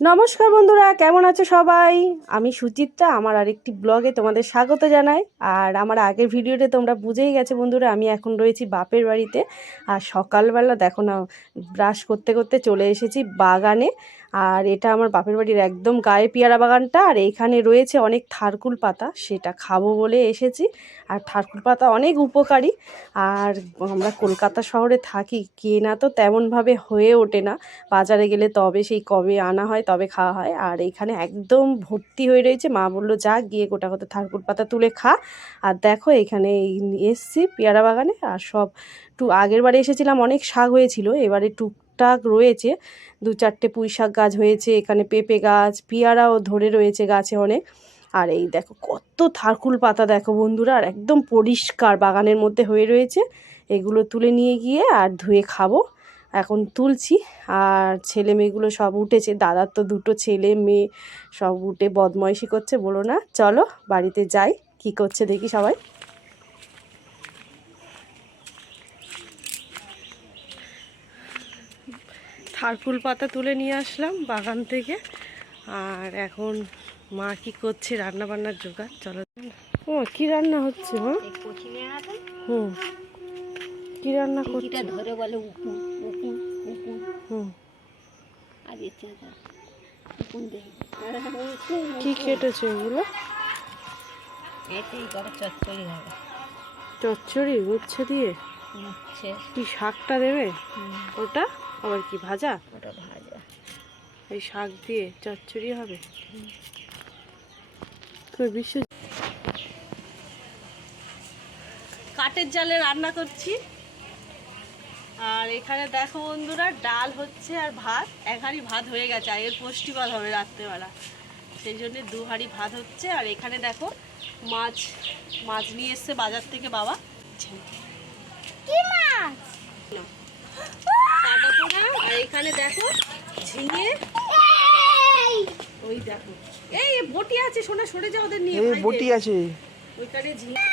নমস্কার বন্ধুরা, কেমন আছো সবাই? আমি সুচিত্রা, আমার আরেকটি ব্লগে তোমাদের স্বাগত জানাই। আর আমার আগের ভিডিওতে তোমরা বুঝেই গেছো বন্ধুরা, আমি এখন রয়েছি বাপের বাড়িতে। আর সকালবেলা দেখো না, ব্রাশ করতে করতে চলে এসেছি বাগানে। আর এটা আমার বাপের বাড়ির একদম গায়ে পেয়ারা বাগানটা। আর এইখানে রয়েছে অনেক থারকুল পাতা, সেটা খাবো বলে এসেছি। আর থারকুল পাতা অনেক উপকারী। আর আমরা কলকাতা শহরে থাকি, কেনা তো তেমনভাবে হয়ে ওঠে না, বাজারে গেলে তবে সেই কবে আনা হয় তবে খাওয়া হয়। আর এইখানে একদম ভর্তি হয়ে রয়েছে। মা বললো যা গিয়ে গোটা গোটা থারকুল পাতা তুলে খা। আর দেখো এখানে এসছি পেয়ারা বাগানে। আর সব আগের বারে এসেছিলাম, অনেক শাক হয়েছিল, এবারে টুকটাক রয়েছে। 2-4টে পুঁই শাক গাছ হয়েছে, এখানে পেঁপে গাছ, পেয়ারাও ধরে রয়েছে গাছে অনেক। আর এই দেখো কত থারকুল পাতা দেখো বন্ধুরা, আর একদম পরিষ্কার বাগানের মধ্যে হয়ে রয়েছে। এগুলো তুলে নিয়ে গিয়ে আর ধুয়ে খাবো। এখন তুলছি। আর ছেলে মেয়েগুলো সব উঠেছে, দাদার তো 2টো ছেলে মেয়ে, সব উঠে বদমাইশি করছে। বলো না, চলো বাড়িতে যাই, কি করছে দেখি সবাই। থারকুল পাতা তুলে নিয়ে আসলাম বাগান থেকে। আর এখন মা কি করছে, রান্না বান্নার জোগাড়, চলো। ও কি রান্না হচ্ছে মা? হুম, কি রান্না করছে? ধরে বলে উকুন উকুন উকুন। হুম, আর এটা উকুন দেখি কি কেটেছে এগুলো? এতেই বড় চচ্চড়ি হবে। চচ্চড়ি উচ্ছে দিয়ে? উচ্ছে কি শাকটা দেবে? ওটা আবার কি ভাজা? ওটা ভাজা। এই শাক দিয়ে চচ্চড়ি হবে? বিশ্ব কাঠের জালে রান্না করছি। আর এখানে দেখো বন্ধুরা, ডাল হচ্ছে আর ভাত, 1 হাঁড়ি ভাত হয়ে গেছে। আর এর পুষ্টিকর হবে রাত্রেবেলা, সেই জন্যে 2 হাঁড়ি ভাত হচ্ছে। আর এখানে দেখো মাছ নিয়ে এসছে বাজার থেকে বাবা। কি মাছ? কাটা পোনা। আর এখানে দেখো ঝিঙে, ওই দেখো এই বটি আছে, সোনা সরে যাও, ওদের নিয়ে বটি আছে ওইখানে ঝিঙে।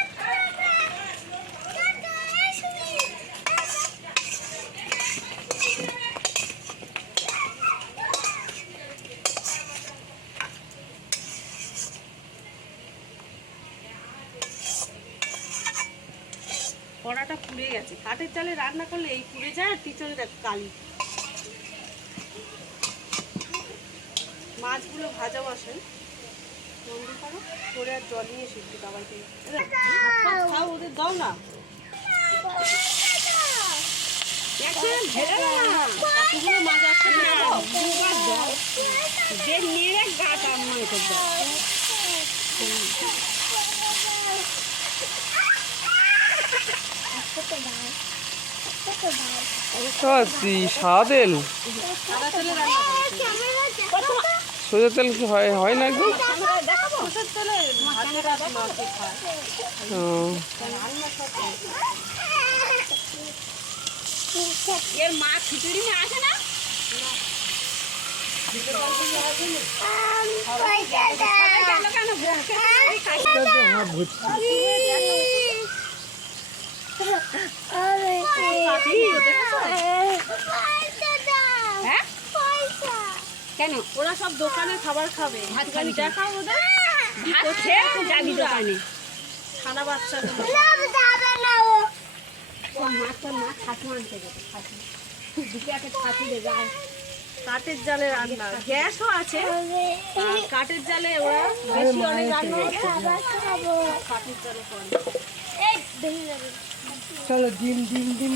কড়াটা পুড়ে গেছে, কাঠের চালে রান্না করলে এই পুড়ে যায়। আর পিছনে দেখ কালি। মাছগুলো ভাজা বসেন, বন্ধ করো করে, আর জল নিয়ে এসেছি বাবার থেকে। খাও, ওদের দাও না। কতগুলো মাছ আসছে যে নিয়ে গাটা মনে করবে। সাদা তেল, সাদা তেলে রান্না সোজা তেল কি হয় না একদম? সরষের তেলে ভাতের আর মাছে খায়। এর মা খিচুড়ি নিয়ে আসে না? কেন ওরা সব দোকানে খাবার খাবে, ভাত খাবি? দেখাও ওদের ভাত খেয়ে যাবি দোকানে। সাদা বাচ্চা। মাছ খাসি আনতে যেতে, খাসি দুটো একটা খাসি দেবে। আর কাঠের জালে রান্না, গ্যাসও আছে। আর কাঠের জালে ওরা বেশি অনেক রান্না কাঠের জালে করে। চলো ডিম ডিম ডিম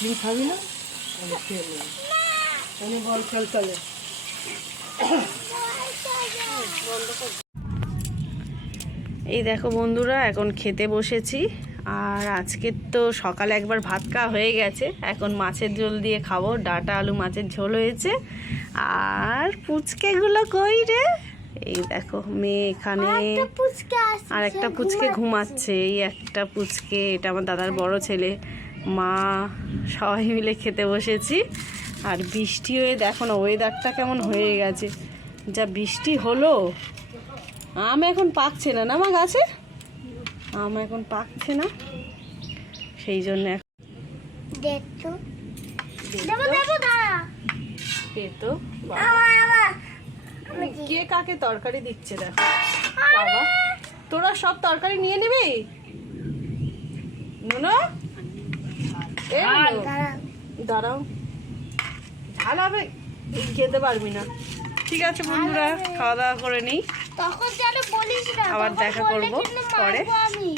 ডিম খাবি না? বল চল চলে। এই দেখো বন্ধুরা, এখন খেতে বসেছি। আর আজকে তো সকালে একবার ভাত খাওয়া হয়ে গেছে, এখন মাছের ঝোল দিয়ে খাবো। ডাঁটা আলু মাছের ঝোল হয়েছে। আর পুচকেগুলো কই রে? এই দেখো মেয়ে এখানে, আর একটা পুচকে ঘুমাচ্ছে। এই একটা পুচকে, এটা আমার দাদার বড় ছেলে। মা সবাই মিলে খেতে বসেছি। আর বৃষ্টি হয়ে দেখো না ওয়েদারটা কেমন হয়ে গেছে, যা বৃষ্টি হলো। আম এখন পাকছে না, না মা গাছে আম এখন পাকছে না, সেই জন্য খেত বাবা। কে কাকে তরকারি দিচ্ছে দেখো বাবা, তোরা সব তরকারি নিয়ে নিবি? নুনো এ নুনো, দাঁড়াও, ঝাল হবে, খেতে পারবি না। ঠিক আছে বন্ধুরা, খাওয়া দাওয়া করে নিই, তখন যেন বলিস না, আবার তখন দেখা বললে করবো কিন্তু পরে। মারবো আমি।